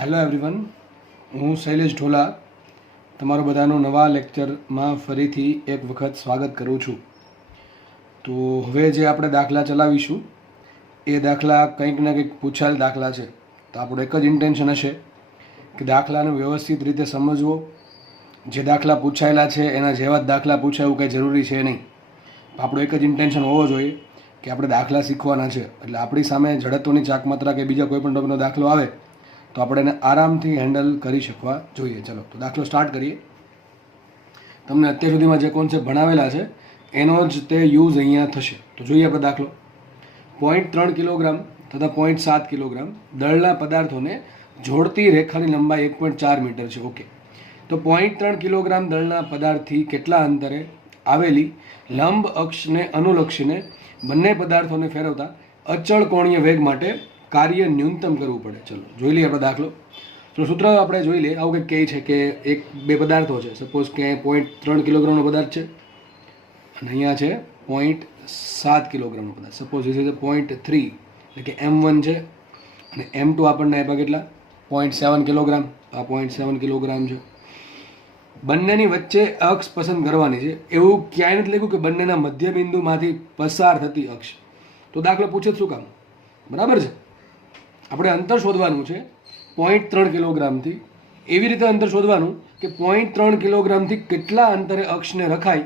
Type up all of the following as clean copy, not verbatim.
Hello everyone, હું શૈલેષ ઢોલા તમારું બધાનું નવા લેક્ચરમાં ફરીથી એક વખત સ્વાગત કરું છું. તો હવે જે આપણે દાખલા ચલાવીશું એ દાખલા કંઈક ને કંઈક પૂછાયેલ દાખલા છે. તો આપણું એક જ ઇન્ટેન્શન હશે કે દાખલાને વ્યવસ્થિત રીતે સમજવો. જે દાખલા પૂછાયેલા છે એના જેવા જ દાખલા પૂછાય એવું કંઈ જરૂરી છે નહીં. આપણું એક જ ઇન્ટેન્શન હોવો જોઈએ કે આપણે દાખલા શીખવાના છે. એટલે આપણી સામે જડત્વની ચાકમાત્રા કે બીજા કોઈ પણ ટોપિકનો દાખલો આવે તો આપણે એને આરામથી હેન્ડલ કરી શકવા જોઈએ. ચલો તો દાખલો સ્ટાર્ટ કરીએ. તમને અત્યાર સુધીમાં જે કોન્સેપ્ટ ભણાવેલા છે એનો જ તે યુઝ અહીંયા થશે. તો જોઈએ આપણે દાખલો. 0.3 કિલોગ્રામ તથા 0.7 કિલોગ્રામ દળના પદાર્થોને જોડતી રેખાની લંબાઈ 1.4 મીટર છે. ઓકે, તો 0.3 કિલોગ્રામ દળના પદાર્થથી કેટલા અંતરે આવેલી લંબ અક્ષને અનુલક્ષીને બંને પદાર્થોને ફેરવતા અચળ કોણીય વેગ માટે કાર્ય ન્યૂનતમ કરવું પડે. ચલો જોઈ લઈએ આપણે દાખલો. તો સૂત્ર આપણે જોઈ લઈએ. આવું કંઈક કહે છે કે બે પદાર્થો છે. સપોઝ કે 0.3 કિલોગ્રામનો પદાર્થ છે અને અહીંયા છે 0.7 કિલોગ્રામનો પદાર્થ. સપોઝ એ છે 0.3 એટલે કે M1 છે અને M2 આપણને આપ્યા કેટલા 0.7 કિલોગ્રામ. આ 0.7 કિલોગ્રામ છે. બંનેની વચ્ચે અક્ષ પસંદ કરવાની છે. એવું ક્યાંય નથી લખ્યું કે બંનેના મધ્યબિંદુમાંથી પસાર થતી અક્ષ. તો દાખલો પૂછે શું કામ? બરાબર છે, આપણે અંતર શોધવાનું છે 0.3 કિલોગ્રામથી. એવી રીતે અંતર શોધવાનું કે 0.3 કિલોગ્રામથી કેટલા અંતરે અક્ષને રખાય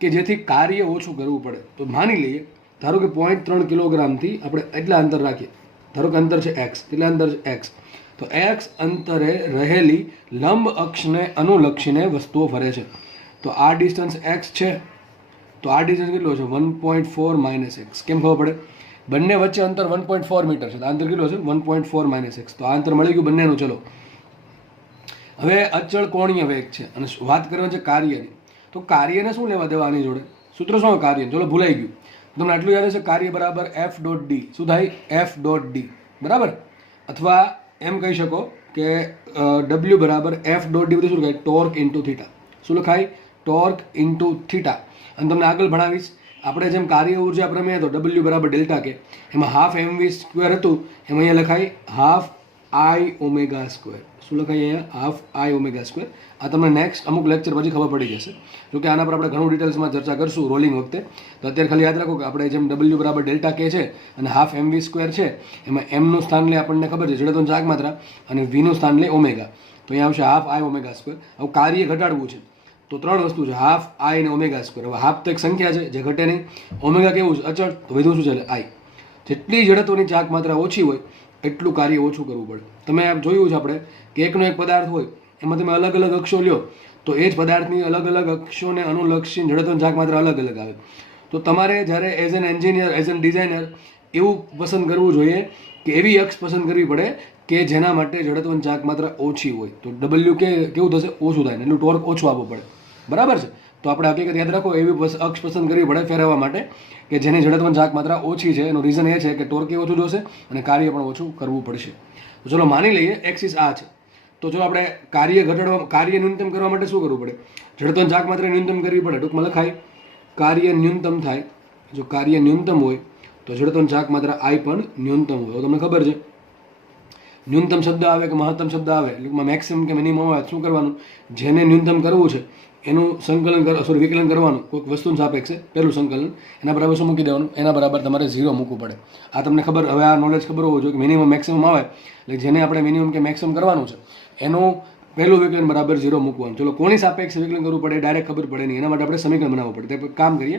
કે જેથી કાર્ય ઓછું કરવું પડે. તો માની લઈએ ધારો કે 0.3 કિલોગ્રામથી આપણે એટલા અંતર રાખીએ. ધારો કે અંતર છે x. કેટલા અંતર છે x? તો x અંતરે રહેલી લંબ અક્ષને અનુલક્ષીને વસ્તુઓ ફરે છે. તો આ ડિસ્ટન્સ x છે. તો આ ડિસ્ટન્સ કેટલો છે 1.4 માઇનસ x. કેમ ખબર પડે? બંને વચ્ચે અંતર 1.4 મીટર છે. તો અંતર કેટલો છે 1.4 માઇનસ x. તો આ અંતર મળી ગયું બંનેનું. ચલો હવે અચળ કોણીય વેગ છે અને વાત કરવાની છે કાર્યની. તો કાર્યને શું લેવા દેવા આની જોડે? સૂત્ર શું કાર્ય? ચલો ભૂલાઈ ગયું. તમને આટલું યાદ હશે કાર્ય બરાબર f ડોટ ડી. શું થાય? f ડોટ ડી બરાબર. અથવા એમ કહી શકો કે w બરાબર f ડોટ ડી. બધું શું લખાય? Torque into theta. શું લખાય? Torque into theta. અને તમને આગળ ભણાવીશ. આપણે જેમ કાર્ય ઉર્જા પ્રમેય હતો w બરાબર ડેલ્ટા કે, એમાં હાફ mv સ્ક્વેર હતું, એમાં અહીંયા લખાય હાફ આઈ ઓમેગા સ્ક્વેર. શું લખાય અહીંયા? હાફ આઈ ઓમેગા સ્ક્વેર. આ તમને નેક્સ્ટ અમુક લેક્ચર પછી ખબર પડી જશે. જોકે આના પર આપણે ઘણું ડિટેલ્સમાં ચર્ચા કરશું રોલિંગ વખતે. તો અત્યારે ખાલી યાદ રાખો કે આપણે જેમ w બરાબર ડેલ્ટા કે છે અને હાફ mv સ્ક્વેર છે, એમાં એમનું સ્થાન લે આપણને ખબર છે જડત્વની ચાકમાત્રા અને વીનું સ્થાન લે ઓમેગા. તો અહીંયા આવશે હાફ આઈ ઓમેગા સ્ક્વેર. હવે કાર્ય ઘટાડવું છે તો ત્રણ વસ્તુ છે, હાફ આઈ અને ઓમેગા સ્ક્વેર. હવે હાફ તો એક સંખ્યા છે જે ઘટે નહીં. ઓમેગા કેવું છે? અચળ. તો વધુ શું છે? આઈ. જેટલી જડત્વની ચાક માત્રા ઓછી હોય એટલું કાર્ય ઓછું કરવું પડે. તમે આમ જોયું છે આપણે કે એકનો એક પદાર્થ હોય એમાં તમે અલગ અલગ અક્ષો લ્યો તો એ જ પદાર્થની અલગ અલગ અક્ષોને અનુલક્ષીને જડત્વની ચાક માત્રા અલગ અલગ આવે. તો તમારે જ્યારે as an engineer, as an designer એવું પસંદ કરવું જોઈએ કે એવી અક્ષ પસંદ કરવી પડે કે જેના માટે જડત્વની ચાક માત્રા ઓછી હોય. તો ડબલ્યુ કેવું થશે? ઓછું થાય ને એટલું ટોર્ક ઓછું આપવું પડે. બરાબર છે. તો આપણે હકીકત યાદ રાખો એવી અક્ષ પસંદ કરવી પડે ફેરવવા માટે કે જેની જડત્વની ચાક માત્રા ઓછી છે. એનું રીઝન એ છે કે ટોર્ક ઓછું જોશે અને કાર્ય પણ ઓછું કરવું પડશે. તો ચલો માની લઈએ એક્સિસ આ છે. તો ચલો આપણે કાર્ય ઘટાડવા, કાર્ય ન્યૂનતમ કરવા માટે શું કરવું પડે? જડત્વની ચાક માત્રા ન્યૂનતમ કરવી પડે. ટૂંકમાં લખાય કાર્ય ન્યૂનતમ થાય. જો કાર્ય ન્યૂનતમ હોય તો જડત્વની ચાક માત્રા આઈ પણ ન્યૂનતમ હોય. તમને ખબર છે ન્યૂનતમ શબ્દ આવે કે મહત્તમ શબ્દ આવે એટલે મેક્સિમમ કે મિનિમમ આવે શું કરવાનું? જેને ન્યૂનતમ કરવું છે એનું સંકલન વિકલન કરવાનું કોઈક વસ્તુનું સાપેક્ષે પહેલું સંકલન. એના બરાબર શું મૂકી દેવાનું? એના બરાબર તમારે 0 મૂકવું પડે. આ તમને ખબર, હવે આ નોલેજ ખબર હોવું જોઈએ કે મિનિમમ મેક્સિમમ આવે એટલે જેને આપણે મિનિમમ કે મેક્સિમમ કરવાનું છે એનું પહેલું વિકલન બરાબર 0 મૂકવાનું. ચલો કોની સાપેક્ષે વિકલન કરવું પડે ડાયરેક્ટ ખબર પડે નહીં. એના માટે આપણે સમીકરણ બનાવવું પડે. તો કામ કરીએ,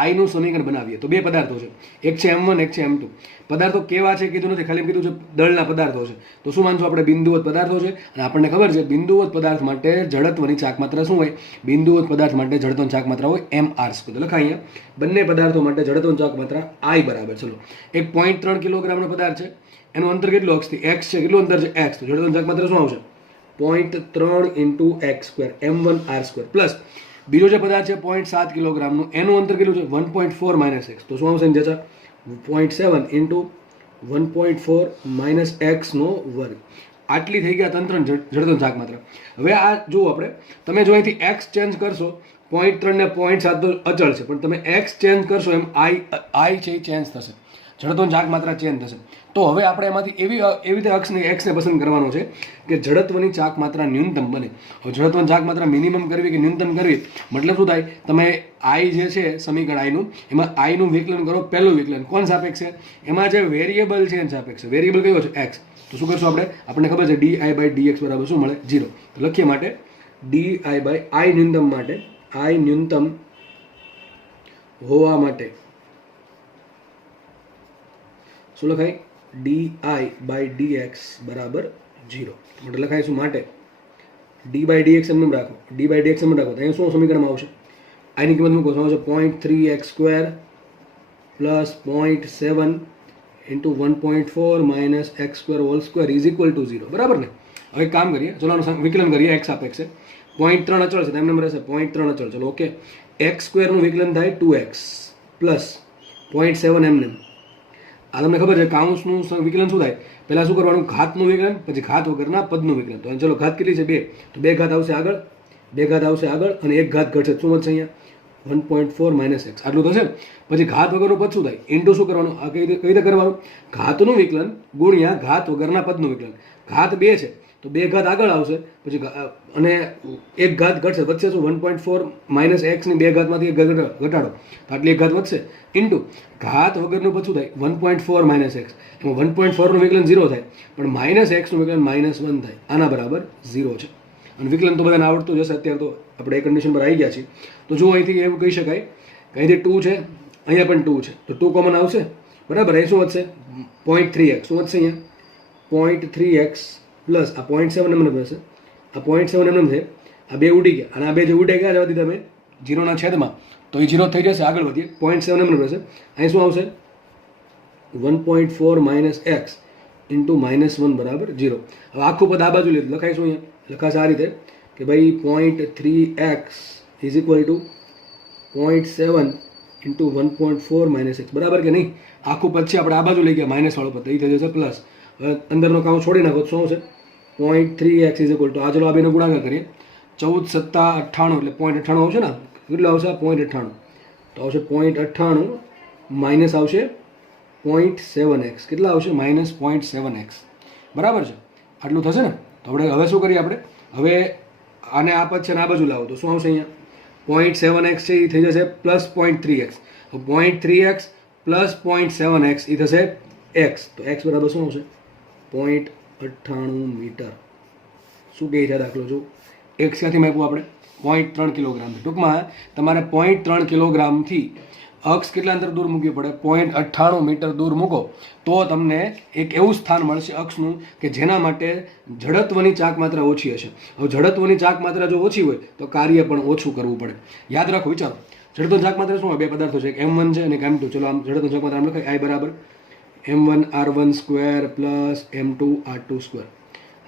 આઈનું સમીકરણ બનાવીએ. તો બે પદાર્થો છે, એક છે M1 એક છે M2. પદાર્થો કેવા છે કીધું નથી, ખાલી કીધું છે દળના પદાર્થો છે. તો શું માનશું આપણે? બિંદુવત પદાર્થો છે. અને આપણને ખબર છે બિંદુવત પદાર્થ માટે જડત્વની ચાક માત્રા શું હોય? બિંદુવત પદાર્થ માટે જડત્વની ચાક માત્રા હોય mr સ્ક્વેર. તો લખાય અહીંયા બંને પદાર્થો માટે જડત્વની ચાક માત્રા I બરાબર. ચલો એક 0.3 કિલોગ્રામનો પદાર્થ છે, એનું અંતર કેટલું અક્ષથી? x છે. કેટલું અંતર છે? x. તો જડત્વની ચાક માત્રા શું આવશે? 0.3 into x square m1r square plus બીજો જે પદાર્થ છે 0.7 કિલોગ્રામનું, એનું અંતર કેટલું છે? 1.4 માઇનસ x. તો શું આવશે? જચા 0.7 ઇન્ટુ 1.4 માઇનસ એક્સનો વર્ગ. આટલી થઈ ગયા તંત્ર જડત્વની ચાક માત્રા. હવે આ જુઓ આપણે, તમે જો અહીંથી એક્સ ચેન્જ કરશો 0.3 ને 0.7 તો અચળ છે, પણ તમે એક્સ ચેન્જ કરશો એમ આઈ છે એ ચેન્જ થશે. જડત્વની ચાક માત્રા ચેન્જ થશે. તો હવે આપણે એમાંથી એવી રીતે એક્સને પસંદ કરવાનો છે કે જડત્વની ચાક માત્રા ન્યૂનતમ બને. હવે જડત્વની ચાક માત્રા મિનિમમ કરવી કે ન્યૂનતમ કરવી, મતલબ શું થાય, તમે આઈ જે છે સમીકરણ આઈનું, એમાં આઈનું વિકલન કરો. પહેલું વિકલન કોણ સાપેક્ષ છે, એમાં જે વેરિયેબલ છે એને સાપેક્ષ છે. વેરિયેબલ કયો છે, એક્સ. તો શું કરશું આપણે, આપણને ખબર છે di/dx બરાબર શું મળે, 0. તો લખીએ માટે di/i ન્યૂનતમ માટે, આઈ ન્યૂનતમ હોવા માટે શું લખાય, di/dx બરાબર 0. માટે લખાય શું, માટે d/dx એમ રાખો, d/dx એમ રાખો. તો અહીંયા શું સમીકરણમાં આવશે, આની કિંમત મૂકો, શું આવશે 0.3x² plus 0.7 into 1.4 - x² is equal to 0. બરાબર ને. હવે કામ કરીએ, ચલો આનું વિકલન કરીએ. એક્સ આપેક્ષ છે, 0.3 અચળ છે, એમને રહેશે 0.3 અચળ. ચલો ઓકે, x² નું વિકલન થાય 2x પ્લસ 0.7 એમને. આ તમને ખબર છે કાઉન્સનું વિકલન શું થાય, પહેલાં શું કરવાનું, ઘાતનું વિકલન, પછી ઘાત વગરના પદનું વિકલન. તો ચલો ઘાત કેટલી છે, 2, તો 2 ઘાત આવશે આગળ, 2 ઘાત આવશે આગળ, અને 1 ઘાત ઘટશે. શું વધશે અહીંયા, 1.4 - x આટલું થશે. પછી ઘાત વગરનું પદ શું થાય, ઇન્ટુ શું કરવાનું, આ કઈ રીતે કરવાનું, ઘાતનું વિકલન ગુણ્યા ઘાત વગરના પદનું વિકલન. ઘાત 2 છે તો 2 ઘાત આગળ આવશે, પછી અને 1 ઘાત ઘટશે, વધશે શું, 1.4 - x ની 2 ઘાતમાંથી 1 ઘાત ઘટાડો, તો આટલી 1 ઘાત વધશે, ઇન્ટુ ઘાત વગરનું પદ શું થાય, 1.4 - x. એમાં 1.4 નું વિકલન 0 થાય, પણ -x નું વિકલન -1 થાય. આના બરાબર 0 છે. અને વિકલન તો બધાને આવડતું જ હશે. અત્યારે તો આપણે એ કન્ડિશન પર આવી ગયા છીએ. તો જો અહીંથી એવું કહી શકાય કે અહીંથી 2 છે, અહીંયા પણ 2 છે, તો 2 કોમન આવશે. બરાબર, એ શું વધશે, 0.3x. શું વધશે અહીંયા, 0.3x પ્લસ આ 0.7 એમને થશે, આ 0.7 એમને છે, આ 2 ઉડી ગયા, અને આ 2 જે ઉડી ગયા જવા દીધા તમે 0 ના છેદમાં, તો એ 0 થઈ જશે. આગળ વધીએ, 0.7 એમને રહેશે. અહીં શું આવશે, 1.4 - x ઇન્ટુ -1 બરાબર 0. હવે આખું પદ આ બાજુ લે, લખાય શું અહીંયા, લખાશે આ રીતે કે ભાઈ 0.3x is equal to 0.7 into 1.4 - x. બરાબર કે નહીં. આખું પદ છે આપણે આ બાજુ લઈ ગયા, માઇનસ વાળો પદ, એ થઈ જશે પ્લસ. હવે અંદરનો કાઉન્ટ છોડી નાખો, શું આવશે, 0.3x ઇઝ ઇક્વલ ટુ, આ ચલો આ બેનો ગુણાકાર કરીએ, 14 + 7 = 98, એટલે 0.98 આવશે ને. કેટલું આવશે, 0.98. તો આવશે 0.98 માઇનસ આવશે 0.7x. કેટલા આવશે, -0.7x. બરાબર છે, આટલું થશે ને. તો આપણે હવે શું કરીએ, આપણે હવે આને આ પદ છે ને આ બાજુ લાવો, તો શું આવશે અહીંયા, 0.7x છે એ થઈ જશે plus 0.3x. 0.3x plus 0.7x એ થશે x. તો x બરાબર શું આવશે, 0.98 મીટર. શું કહે છે દાખલો, જો x ક્યાંથી માપ્યું આપણે, 0.3 કિલોગ્રામથી. ટૂંકમાં તમારે 0.3 કિલોગ્રામથી અક્ષ કેટલા અંતર દૂર મૂકવી પડે, 0.98 મીટર દૂર મૂકો તો તમને એક એવું સ્થાન મળશે અક્ષનું કે જેના માટે જડત્વની ચાક માત્રા ઓછી હશે. હવે જડત્વની ચાક માત્રા જો ઓછી હોય તો કાર્ય પણ ઓછું કરવું પડે. યાદ રાખો, વિચારો, જડત્વની ચાક માત્રા શું હોય, 2 પદાર્થો છે, એક m1 છે અને એક m2. ચલો આમ જડત્વની ચાક માત્રા આમ લખાય, I બરાબર m1r1² પ્લસ m2r2².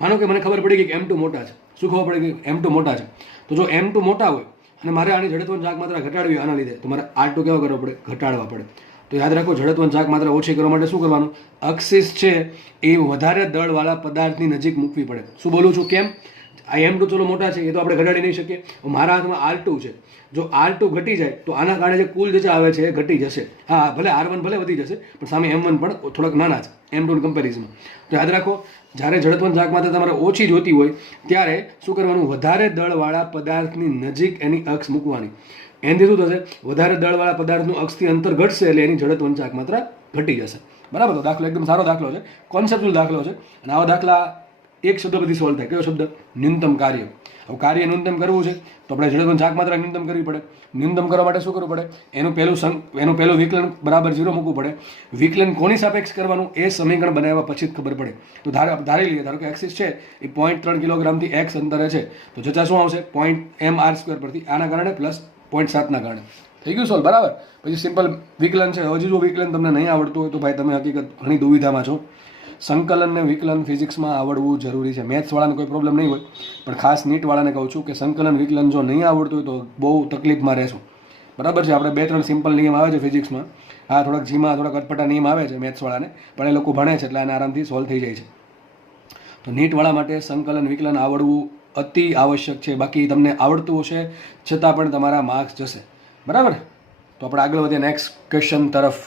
માનો કે મને ખબર પડી કે m2 મોટા છે. શું ખબર પડી કે m2 મોટા છે, તો જો m2 મોટા હોય અને મારે આની જડત્વની ચાક માત્રા ઘટાડવી આના લીધે, તો મારે r2 કેવા કરવો પડે, ઘટાડવા પડે. તો યાદ રાખો, જડત્વની ચાક માત્રા ઓછી કરવા માટે શું કરવાનું, અક્ષિસ છે એ વધારે દળવાળા પદાર્થની નજીક મૂકવી પડે. શું બોલું છું, કેમ, આ m2 ચલો મોટા છે, એ તો આપણે ઘટાડી નહીં શકીએ. મારા હાથમાં r2 છે, જો r2 ઘટી જાય તો આના કારણે જે કુલ જે આવે છે એ ઘટી જશે. હા, ભલે r1 ભલે વધી જશે, પણ સામે m1 પણ થોડાક નાના છે m2 કમ્પેરિઝનમાં. તો યાદ રાખો, જ્યારે જડત્વની ચાક માત્રા તમારે ઓછી જોતી હોય ત્યારે શું કરવાનું, વધારે દળવાળા પદાર્થની નજીક એની અક્ષ મૂકવાની. એનાથી શું થશે, વધારે દળવાળા પદાર્થનું અક્ષથી અંતર ઘટશે એટલે એની જડત્વની ચાક માત્રા ઘટી જશે. બરાબર. તો દાખલો એકદમ સારો દાખલો છે, કોન્સેપ્ચ્યુઅલ દાખલો છે. અને આવા દાખલા એક શબ્દ બધી સોલ્વ થાય. કયો શબ્દ, ન્યૂનતમ કાર્ય. હવે કાર્ય ન્યૂનતમ કરવું છે તો આપણે જડત્વની ચાક માત્રા ન્યૂનતમ કરવી પડે. ન્યૂનતમ કરવા માટે શું કરવું પડે, એનું પહેલું વિકલન બરાબર 0 મૂકવું પડે. વિકલન કોની સાપેક્ષ કરવાનું એ સમીકરણ બનાવ્યા પછી જ ખબર પડે. તો ધારી લઈએ, ધારો કે એક્સિસ છે એ 0.3 કિલોગ્રામથી x અંતરે છે, તો જતા શું આવશે, mr² પરથી, આના કારણે પ્લસ 0.7 ના કારણે. થઈ ગયું સોલ્વ. બરાબર. પછી સિમ્પલ વિકલન છે. હજી જો વિકલન તમને નહીં આવડતું હોય તો ભાઈ તમે હકીકત ઘણી દુવિધામાં છો. સંકલન ને વિકલન ફિઝિક્સમાં આવડવું જરૂરી છે. મેથ્સવાળાને કોઈ પ્રોબ્લેમ નહીં હોય, પણ ખાસ નીટવાળાને કહું છું કે સંકલન વિકલન જો નહીં આવડતું હોય તો બહુ તકલીફમાં રહેશું. બરાબર છે. આપણે 2-3 સિમ્પલ નિયમ આવે છે ફિઝિક્સમાં, હા થોડાક જીમાં થોડાક અટપટા નિયમ આવે છે મેથ્સવાળાને, પણ એ લોકો ભણે છે એટલે આને આરામથી સોલ્વ થઈ જાય છે. તો નીટવાળા માટે સંકલન વિકલન આવડવું અતિ આવશ્યક છે. બાકી તમને આવડતું હશે છતાં પણ તમારા માર્ક્સ જશે. બરાબર. તો આપણે આગળ વધીએ નેક્સ્ટ ક્વેશ્ચન તરફ.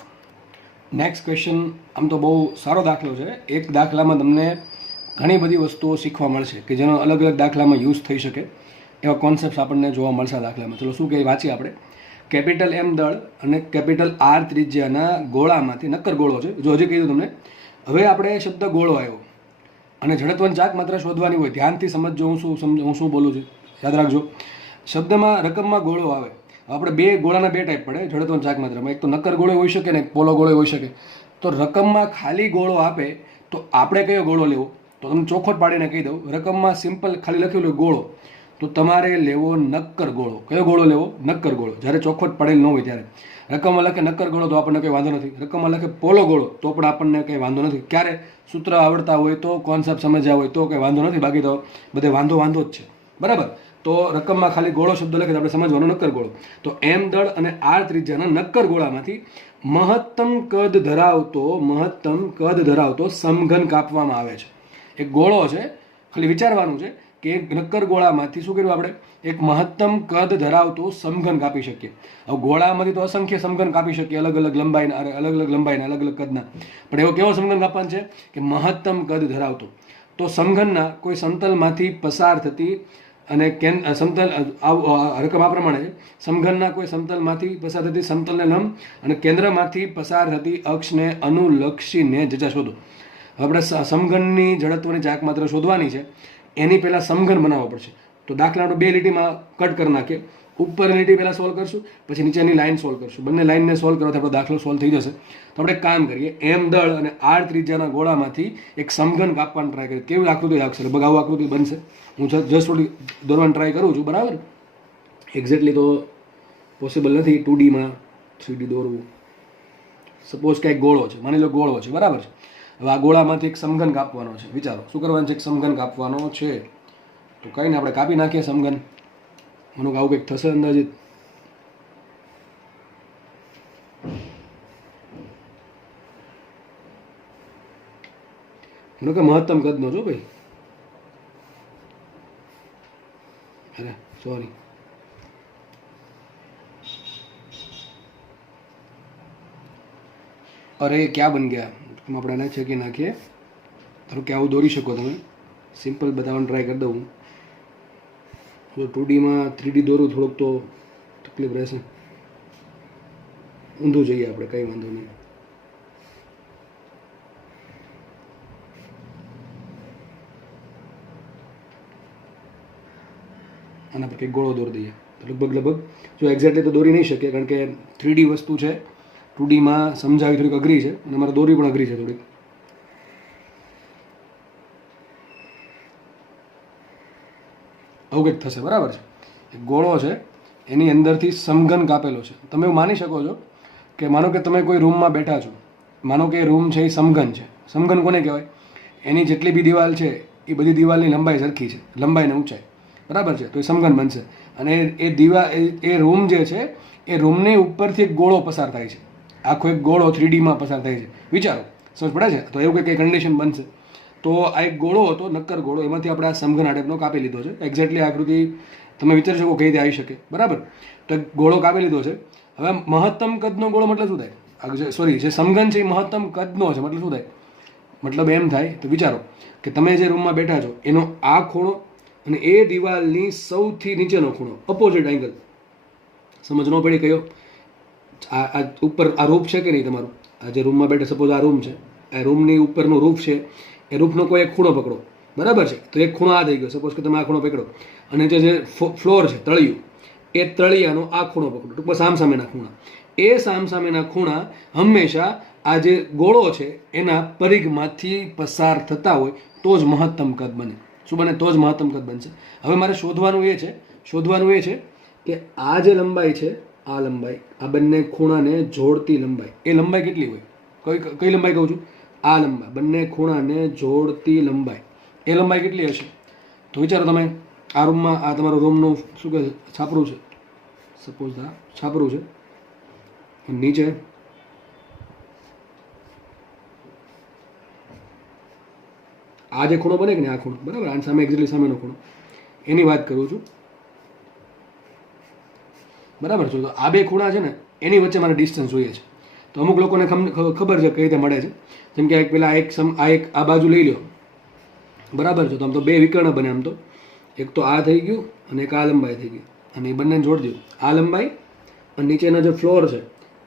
નેક્સ્ટ ક્વેશ્ચન આમ તો બહુ સારો દાખલો છે. એક દાખલામાં તમને ઘણી બધી વસ્તુઓ શીખવા મળશે કે જેનો અલગ અલગ દાખલામાં યુઝ થઈ શકે એવા કોન્સેપ્ટ આપણને જોવા મળશે આ દાખલામાં. ચલો શું કહે વાંચીએ આપણે. કેપિટલ એમ દળ અને કેપિટલ આર ત્રિજ્યાના ગોળામાંથી, નક્કર ગોળો છે, જો હજી કીધું તમને. હવે આપણે શબ્દ ગોળો આવ્યો અને જડત્વની ચાક માત્ર શોધવાની હોય. ધ્યાનથી સમજજો હું શું બોલું છું, યાદ રાખજો. શબ્દમાં રકમમાં ગોળો આવે. આપણે બે ગોળાના બે ટાઈપ પડે જડત્વની ચાક માત્રામાં. એક તો નક્કર ગોળો હોઈ શકે ને એક પોલો ગોળો હોઈ શકે. તો રકમમાં ખાલી ગોળો આપે તો આપણે કયો ગોળો લેવો? તો તમને ચોખવટ પાડીને કહી દઉં. રકમમાં સિમ્પલ ખાલી લખેલું ગોળો, તો તમારે લેવો નક્કર ગોળો. કયો ગોળો લેવો? નક્કર ગોળો. જ્યારે ચોખવટ પડેલ ન હોય ત્યારે. રકમમાં લખે નક્કર ગોળો તો આપણને કંઈ વાંધો નથી. રકમમાં લખે પોલો ગોળો તો પણ આપણને કંઈ વાંધો નથી. ક્યારે સૂત્ર આવડતા હોય તો, કોન્સેપ્ટ સમજ્યા હોય તો કંઈ વાંધો નથી. બાકી તો બધે વાંધો જ છે, બરાબર. તો રકમમાં ખાલી ગોળો શબ્દ લખે તો આપણે સમજવાનો નક્કર ગોળો. તો એમ દળ અને આર ત્રિજ્યાના નક્કર ગોળામાંથી મહત્તમ કદ ધરાવતો સમઘન કાપવામાં આવે છે. એક ગોળો છે, ખાલી વિચારવાનું છે કે એક નક્કર ગોળામાંથી શું કર્યું આપણે? એક મહત્તમ કદ ધરાવતો સમઘન કાપી શકીએ. હવે ગોળામાંથી તો અસંખ્ય સમઘન કાપી શકીએ, અલગ અલગ લંબાઈના, અલગ અલગ કદના. પણ એવો કેવો સમઘન કાપવાનો છે કે મહત્તમ કદ ધરાવતો. તો સમઘનના કોઈ સમતલમાંથી પસાર થતી અને સમતલ રકમ આ પ્રમાણે છે. સમઘનના કોઈ સમતલમાંથી પસાર થતી સમતલને લંબ અને કેન્દ્રમાંથી પસાર થતી અક્ષને અનુલક્ષીને જજા શોધો. આપણે સમઘનની જડત્વની ચાક માત્ર શોધવાની છે. એની પહેલાં સમઘન બનાવવો પડશે. તો દાખલા આપણે બે લીટીમાં કટ કરી નાખીએ. ઉપરની લીટી પહેલાં સોલ્વ કરશું, પછી નીચેની લાઈન સોલ્વ કરશું. બંને લાઈનને સોલ્વ કરવાથી આપણો દાખલો સોલ્વ થઈ જશે. તો આપણે કામ કરીએ. એમ દળ અને આર ત્રિજ્યાના ગોળામાંથી એક સમઘન કાપવાનું ટ્રાય કરીએ. કેવી આકૃતિ લાગશે? લગભગ આવું આકૃતિ બનશે. હું જસ્ટ થોડી દોરવાની ટ્રાય કરું છું, બરાબર. એક્ઝેક્ટલી તો પોસિબલ નથી 2Dમાં 3D દોરવું. સપોઝ કંઈક ગોળો છે, માની લો ગોળો છે, બરાબર છે. હવે આ ગોળામાંથી એક સમઘન કાપવાનો છે. વિચારો શું કરવાનું છે? એક સમઘન કાપવાનો છે. તો કંઈ ને આપણે કાપી નાખીએ સમઘન. મને આવું કંઈક થશે અંદાજિત. કે મહત્તમ કદનો છો ભાઈ. અરે સોરી, અરે ક્યાં બન ગયા? આપણે એને છેકી નાખીએ. ધારો કે આવું દોરી શકો તમે. સિમ્પલ બતાવવાનું ટ્રાય કરી દઉં. જો 2Dમાં 3D દોરું થોડુંક તો તકલીફ રહેશે. ઊંધું જઈએ આપણે, કંઈ વાંધો નહીં. આના પર કંઈક ગોળો દોરી દઈએ. લગભગ જો એક્ઝેક્ટલી તો દોરી નહીં શકીએ, કારણ કે 3D વસ્તુ છે. 2Dમાં સમજાવી થોડીક અઘરી છે અને મારે દોરી પણ અઘરી છે થોડીક. આવું કંઈક થશે, બરાબર છે. એક ગોળો છે, એની અંદરથી સમઘન કાપેલો છે. તમે એવું માની શકો છો કે માનો કે તમે કોઈ રૂમમાં બેઠા છો. માનો કે એ રૂમ છે એ સમઘન છે. સમઘન કોને કહેવાય? એની જેટલી બી દિવાલ છે એ બધી દિવાલની લંબાઈ સરખી છે, લંબાઈ ને ઊંચાઈ, બરાબર છે. તો એ સમઘન બનશે. અને એ એ રૂમ જે છે એ રૂમની ઉપરથી એક ગોળો પસાર થાય છે. આખો એક ગોળો 3Dમાં પસાર થાય છે. વિચારો, સમજ પડે છે? તો એવું કંઈક કન્ડિશન બનશે. તો આ એક ગોળો હતો, નક્કર ગોળો. એમાંથી આપણે આ સમઘન આ ટાઈપનો કાપી લીધો છે. એક્ઝેક્ટલી આકૃતિ તમે વિચારી શકો કઈ રીતે આવી શકે, બરાબર. તો એક ગોળો કાપી લીધો છે. હવે મહત્તમ કદનો ગોળો મતલબ શું થાય? સોરી, જે સમઘન છે એ મહત્તમ કદનો છે. મતલબ શું થાય? મતલબ એમ થાય, તો વિચારો કે તમે જે રૂમમાં બેઠા છો એનો આ ખૂણો અને એ દિવાલની સૌથી નીચેનો ખૂણો, અપોઝિટ એંગલ. સમજ ન પડી કયો? આ ઉપર આ રૂફ છે કે નહીં તમારું? આ જે રૂમમાં બેઠા, સપોઝ આ રૂમ છે, આ રૂમની ઉપરનું રૂફ છે. એ રૂફનો કોઈ એક ખૂણો પકડો, બરાબર છે. તો એક ખૂણો આ થઈ ગયો. સપોઝ કે તમે આ ખૂણો પકડો અને જે ફ્લોર છે, તળિયું, એ તળિયાનો આ ખૂણો પકડો. ટૂંકમાં સામસામેના ખૂણા. એ સામસામેના ખૂણા હંમેશા આ જે ગોળો છે એના પરિઘમાંથી પસાર થતા હોય તો જ મહત્તમ કદ બને. શું બને? તો જ મહત્તમ કદ બનશે. હવે મારે શોધવાનું એ છે કે આ જે લંબાઈ છે, આ લંબાઈ, આ બંને ખૂણાને જોડતી લંબાઈ, એ લંબાઈ કેટલી હોય? કઈ લંબાઈ કહું છું? આ લંબાઈ, બંને ખૂણાને જોડતી લંબાઈ, એ લંબાઈ કેટલી હશે? તો વિચારો તમે, આ રૂમમાં, આ તમારો રૂમનું શું કહે છે, છાપરું છે. સપોઝ આ છાપરું છે. નીચે આ જે ખૂણો બને કે ને, આ ખૂણો, બરાબર, આની સામે એક્ઝેક્ટલી સામેનો ખૂણો, એની વાત કરું છું, બરાબર છે. તો આ બે ખૂણા છે ને, એની વચ્ચે મારે ડિસ્ટન્સ જોઈએ છે. તો અમુક લોકોને ખબર છે કઈ રીતે મળે છે. જેમ કે પેલા આ બાજુ લઈ લો, બરાબર છે. તો આમ તો બે વિકર્ણ બને. આમ તો એક તો આ થઈ ગયું અને એક આ લંબાઈ થઈ ગઈ, અને એ બંનેને જોડી દો. આ લંબાઈ અને નીચેનો જે ફ્લોર છે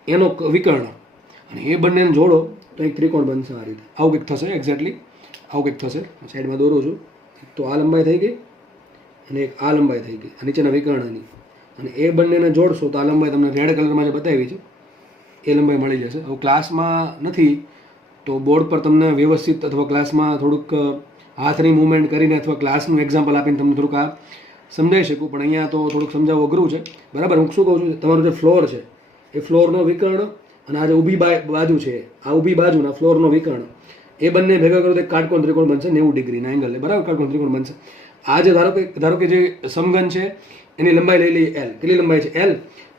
એનો વિકર્ણ, અને એ બંનેને જોડો તો એક ત્રિકોણ બનશે. આ રીતે આવું કંઈક થશે. એક્ઝેક્ટલી આવું કંઈક થશે. સાઈડમાં દોરું છું. એક તો આ લંબાઈ થઈ ગઈ અને એક આ લંબાઈ થઈ ગઈ, આ નીચેના વિકર્ણની, અને એ બંનેને જોડશો તો આ લંબાઈ તમને રેડ કલરમાં જે બતાવી છે એ લંબાઈ મળી જશે. હવે ક્લાસમાં નથી તો બોર્ડ પર તમને વ્યવસ્થિત, અથવા ક્લાસમાં થોડુંક હાથની મૂવમેન્ટ કરીને અથવા ક્લાસનું એક્ઝામ્પલ આપીને તમને થોડુંક આ સમજાવી શકું, પણ અહીંયા તો થોડુંક સમજાવવું અઘરું છે. બરાબર. હું શું કહું છું, તમારું જે ફ્લોર છે એ ફ્લોરનો વિકર્ણ અને આ જે ઊભી બાજુ છે, આ ઊભી બાજુના ફ્લોરનો વિકર્ણ, એ બંને ભેગા કરો તો એક કાટકોણ ત્રિકોણ બનશે 90 ડિગ્રીના એંગલે. બરાબર. કાટકોણ ત્રિકોણ બનશે. આ જે ધારો કે જે સમઘન છે એની લંબાઈ લઈ લઈએ L. કેટલી લંબાઈ છે? L.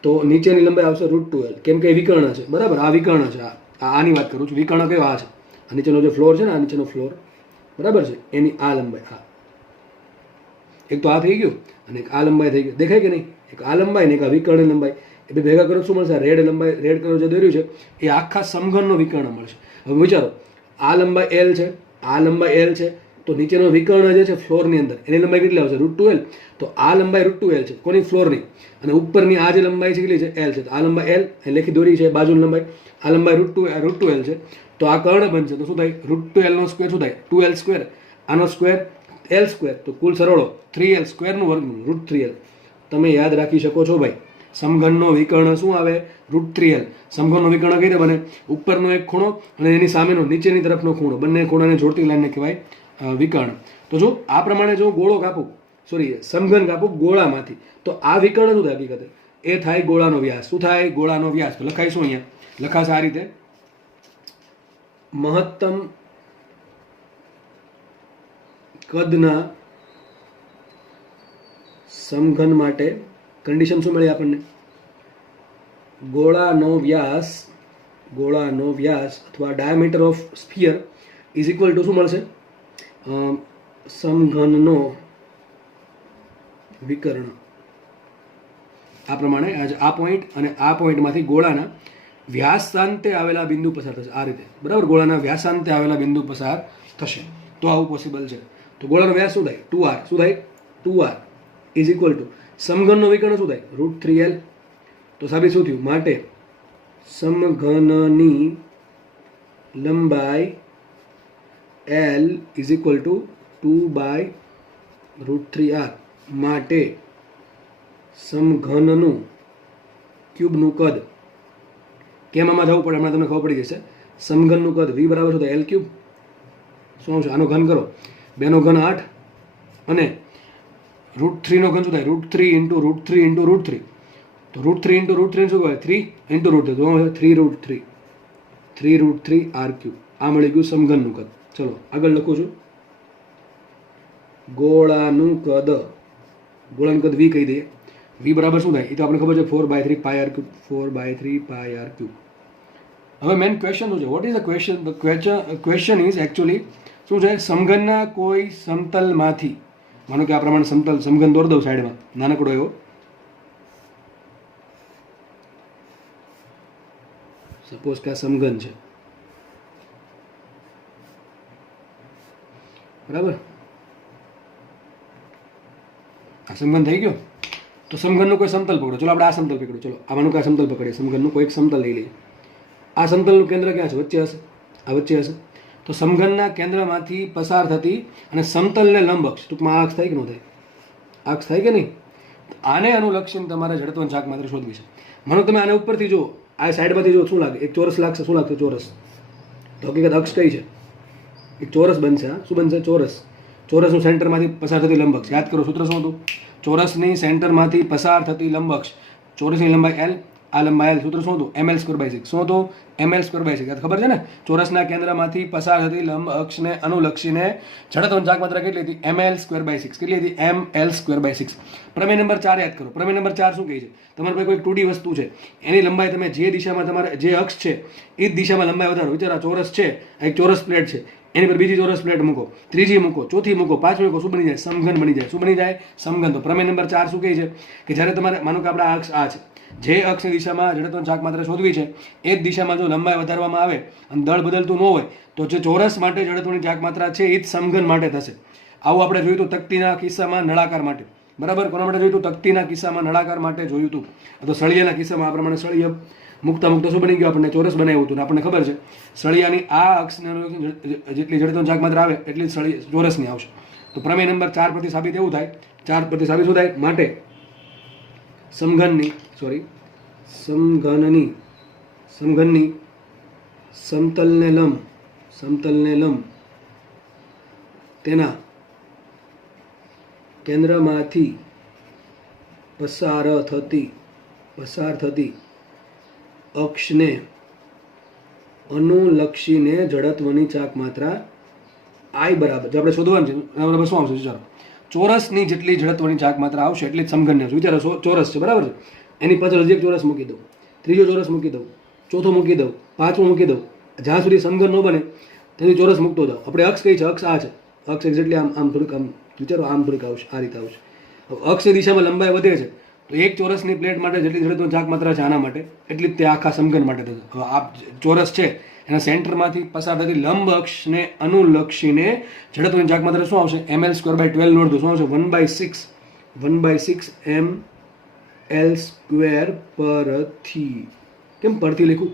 તો નીચેની લંબાઈ આવશે √2L, કેમ કે એ વિકર્ણ છે. બરાબર. આ વિકર્ણ છે. આની વાત કરું છું. વિકર્ણ કયો? આ છે. આ નીચેનો જે ફ્લોર છે ને, આ નીચેનો ફ્લોર, બરાબર છે, એની આ લંબાઈ. હા, એક તો આ થઈ ગયું અને એક આ લંબાઈ થઈ ગઈ. દેખાય કે નહીં? એક આ લંબાઈ ને એક આ વિકર્ણની લંબાઈ, એ બે ભેગા કરો શું મળશે? આ રેડ કલર જે દોર્યું છે એ આખા સમઘનનો વિકર્ણ મળશે. હવે વિચારો, આ લંબાઈ L છે, આ લંબાઈ L છે, તો નીચેનો વિકર્ણ જે છે ફ્લોરની અંદર એની લંબાઈ કેટલી આવશે? √2L. તો આ લંબાઈ √2L છે. કોની? ફ્લોરની. અને ઉપરની આ જે લંબાઈ છે કેટલી છે? L છે. તો આ લંબાઈ L એ લેખી દોરી છે, બાજુની લંબાઈ. આ લંબાઈ √2L છે. તો આ કર્ણ બનશે. તો શું થાય? √2L નો સ્ક્વેર શું થાય? 2L square. આનો સ્ક્વેર L સ્ક્વેર. તો કુલ સરવાળો 3L સ્ક્વેરનું વર્ગમૂળ √3L. તમે યાદ રાખી શકો છો ભાઈ, સમઘનનો વિકર્ણ શું આવે? √3L. સમઘનનો વિકર્ણ કઈ રીતે બને? ઉપરનો એક ખૂણો અને એની સામેનો નીચેની તરફનો ખૂણો, બંને ખૂણાને જોડતી લાઈનને કહેવાય વિકર્ણ. તો જો આ પ્રમાણે જો ગોળો કાપું, સમઘન કાપું ગોળામાંથી, તો આ વિકર્ણ શું થાય? હકીકતે એ થાય ગોળાનો વ્યાસ. શું થાય? ગોળાનો વ્યાસ. તો લખાઈશું અહીંયા, લખાશે આ રીતે: મહત્તમ કદના સમઘન માટે કન્ડિશન શું મળી આપણને? ગોળાનો વ્યાસ અથવા diameter of sphere is equal to શું મળશે? સમઘનનો વિકર્ણ. આ પ્રમાણે આ પોઈન્ટ અને આ પોઈન્ટમાંથી ગોળાના વ્યાસાંતે આવેલા બિંદુ પસાર થશે. આ રીતે. બરાબર. ગોળાના વ્યાસાંતે આવેલા બિંદુ પસાર થશે. તો આવું પોસિબલ છે. તો ગોળાનો વ્યાસ શું થાય? 2R. શું થાય? 2R ઇઝ ઇક્વલ ટુ સમઘનનો વિકર્ણ શું થાય? √3L. તો સાબિત શું થયું? માટે સમઘનની લંબાઈ L is equal to 2/√3R. માટે સમઘનનું ક્યુબનું કદ. કેમ આમાં જવું પડે? હમણાં તમને ખબર પડી જશે. સમઘનનું કદ V બરાબર શું થાય? L cube. શું આવશે? આનો ઘન કરો. 2 નો ઘન 8 અને √3 નો ઘન શું થાય? √3 × √3 × √3. તો √3 × √3 શું કહેવાય? 3 × √3. તો 3√3 આ મળી ગયું સમઘનનું કદ. ચલો આગળ લખું છું. ગોળાનું કદ V કહી દઈએ. V બરાબર શું થાય? એ તો આપણે ખબર છે, 4/3 πr3. 4/3 πr3. હવે મેન ક્વેશ્ચન શું છે? What is the question? The question is actually શું છે? સમઘનના કોઈ સમતલમાંથી, માનો કે આ પ્રમાણે સમઘન દોરી દઉં સાઈડમાં, નાનકડો એવો. સપોઝ કે આ સમઘન છે. બરાબર. આ સમઘન થઈ ગયો. તો સમઘનનું કોઈ સમતલ પકડો. ચલો આપણે આ સમતલ પકડો. ચલો આમાંનું કયા સમતલ પકડીએ? સમઘનનું કોઈ એક સમતલ લઈ લઈએ. આ સમતલનું કેન્દ્ર ક્યાં છે? વચ્ચે હશે. આ વચ્ચે હશે. તો સમઘનના કેન્દ્રમાંથી પસાર થતી અને સમતલને લંબ અક્ષ, ટૂંકમાં આ અક્ષ થાય કે ન થાય? અક્ષ થાય કે નહીં? આને અનુલક્ષીને તમારે જડત્વની શાક માત્ર શોધવી છે. માનો તમે આને ઉપરથી જુઓ, આ સાઈડમાંથી જો શું લાગે? એક ચોરસ લાગશે. શું લાગશે? ચોરસ. તો હકીકત અક્ષ કઈ છે? એક ચોરસ બનશે. હા, શું બનશે? ચોરસ. ચોરસનું સેન્ટરમાંથી પસાર થતી લંબ અક્ષ. યાદ કરો, સૂત્ર શું હતું? ચોરસની સેન્ટરમાંથી પસાર થતી લંબ અક્ષ. ચોરસની લંબાઈ L, આ લંબાઈ L. સૂત્ર શું હતું? ml²/6. શું હતું? ml²/6. ખબર છે ને? ચોરસના કેન્દ્રમાંથી પસાર થતી લંબ અક્ષને અનુલક્ષીને જડત્વની શાક માત્રા કેટલી હતી? ml²/6. કેટલી હતી? ml²/6. પ્રમેય નંબર 4 યાદ કરો. પ્રમેય નંબર 4 શું કહે છે? તમારી પાસે કોઈ 2D વસ્તુ છે, એની લંબાઈ તમે જે દિશામાં, તમારે જે અક્ષ છે એ જ દિશામાં લંબાઈ વધારો. વિચારો, ચોરસ છે, એક ચોરસ પ્લેટ છે, એની પર બીજી ચોરસ પ્લેટ મૂકો, ત્રીજી મૂકો, ચોથી મૂકો, પાંચમી મૂકો. શું બની જાય? સમઘન બની જાય. શું બની જાય? સમઘન. તો પ્રમેય નંબર 4 શું કહે છે? કે જ્યારે તમારે, માનો કે આપણે આ અક્ષ આ છે, જે અક્ષની દિશામાં જડત્વની ચાક માત્રા શોધવી છે એ જ દિશામાં જો લંબાઈ વધારવામાં આવે અને દળ બદલતું ન હોય તો જે ચોરસ માટે જડત્વની ચાક માત્રા છે એ જ સમઘન માટે થશે. આવું આપણે જોયું હતું તકતીના કિસ્સામાં નળાકાર માટે. બરાબર, કોના માટે જોયું હતું? તકતીના કિસ્સામાં નળાકાર માટે જોયું હતું. તો સળિયાના કિસ્સામાં આ પ્રમાણે સળિયા મૂકતા મૂકતા શું બની ગયું? આપણને ચોરસ બનાવ્યું હતું. આપણને ખબર છે સળિયાની આ અક્ષને જેટલી જડત્વની ચાક માત્રા આવે એટલી સળિયા ચોરસની આવશે. તો પ્રમેય નંબર 4 પરથી સાબિત એવું થાય, 4 પરથી સાબિત શું થાય? માટે સમઘનની સમતલને લંબ તેના કેન્દ્રમાંથી પસાર થતી અક્ષને અનુલક્ષીને જડત્વની ચાક માત્રા I બરાબર, જો આપણે શોધવાનું છે બરાબર શું આવશે? વિચારો, ચોરસની જેટલી જડત્વની ચાક માત્રા આવશે એટલી જ સમઘનની આવશે. વિચારો ચોરસ છે બરાબર છે, એની પાછળ હજી એક ચોરસ મૂકી દઉં, ત્રીજો ચોરસ મૂકી દઉં, ચોથો મૂકી દઉં, પાંચમો મૂકી દઉં, જ્યાં સુધી સમઘન ન બને તેથી ચોરસ મૂકતો જાઓ. આપણે અક્ષ કઈ છે? અક્ષ આ છે. અક્ષ એક્ઝેક્ટલી આમ થોડીક આમ વિચારો, આમ થોડીક આવશે, આ રીતે આવશે. અક્ષની દિશામાં લંબાઈ વધે છે તો એક ચોરસની પ્લેટ માટે જેટલી જડત્વની ચાક માત્રા છે આના માટે એટલી જ તે આખા સમઘન માટે થશે. હવે આ ચોરસ છે એના સેન્ટરમાંથી પસાર થતી લંબ અક્ષને અનુલક્ષીને જડત્વની ચાક માત્રા શું આવશે? ml²/12 નું અડધું શું આવશે? 1/6 ml² પરથી. કેમ પરથી લખ્યું?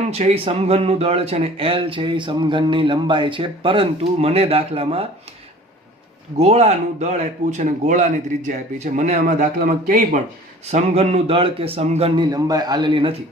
m છે એ સમઘનનું દળ છે અને l છે એ સમઘનની લંબાઈ છે, પરંતુ મને દાખલામાં ગોળાનું દળ આપ્યું છે અને ગોળાની ત્રિજ્યા આપી છે. મને આમાં દાખલામાં ક્યાંય પણ સમઘનનું દળ કે સમઘનની લંબાઈ આલેલી નથી.